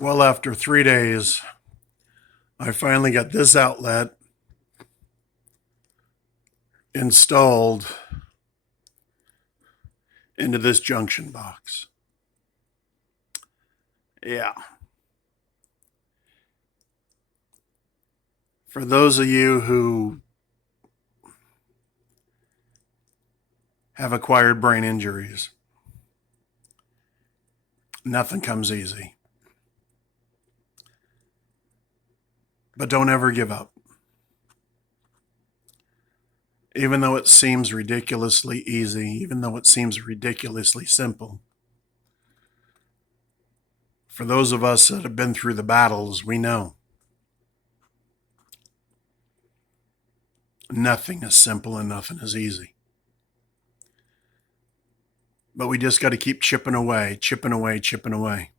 Well, after 3 days, I finally got this outlet installed into this junction box. Yeah. For those of you who have acquired brain injuries, nothing comes easy. But don't ever give up. Even though it seems ridiculously easy, even though it seems ridiculously simple, for those of us that have been through the battles, we know nothing is simple and nothing is easy. But we just got to keep chipping away, chipping away, chipping away.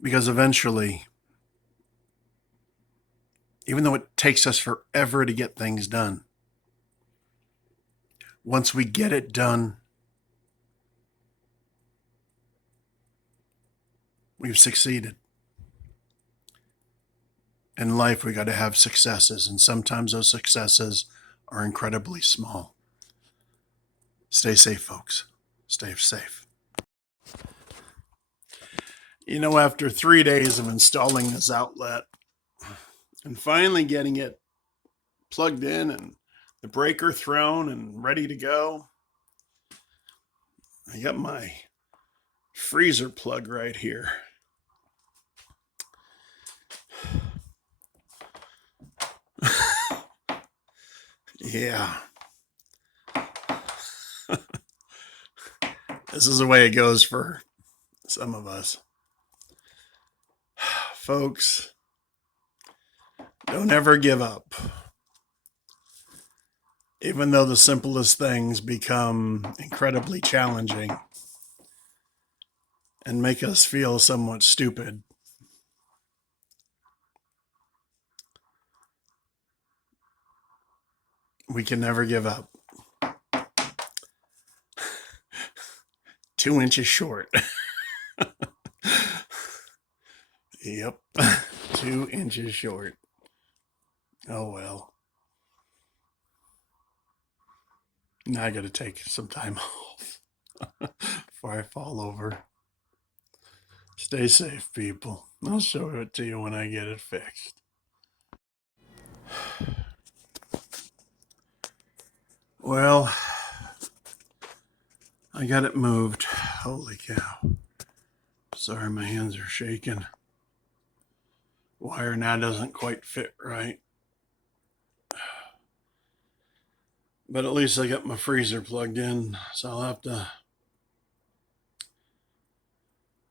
Because eventually, even though it takes us forever to get things done, once we get it done, we've succeeded. In life, we got to have successes, and sometimes those successes are incredibly small. Stay safe, folks. Stay safe. You know, after 3 days of installing this outlet and finally getting it plugged in and the breaker thrown and ready to go, I got my freezer plug right here. Yeah. This is the way it goes for some of us. Folks, don't ever give up. Even though the simplest things become incredibly challenging and make us feel somewhat stupid, we can never give up. 2 inches short. Yep. 2 inches short. Oh well. Now I got to take some time off before I fall over. Stay safe, people. I'll show it to you when I get it fixed. Well, I got it moved. Holy cow. Sorry, my hands are shaking. Wire now doesn't quite fit right. But at least I got my freezer plugged in, so I'll have to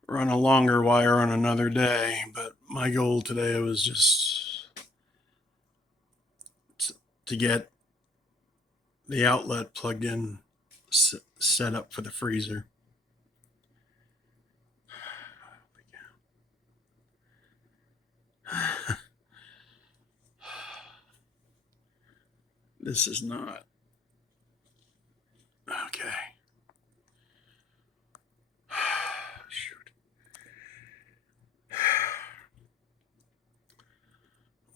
run a longer wire on another day. But my goal today was just to get the outlet plugged in, set up for the freezer. This is not okay. Shoot.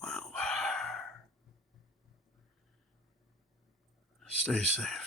Wow. Stay safe.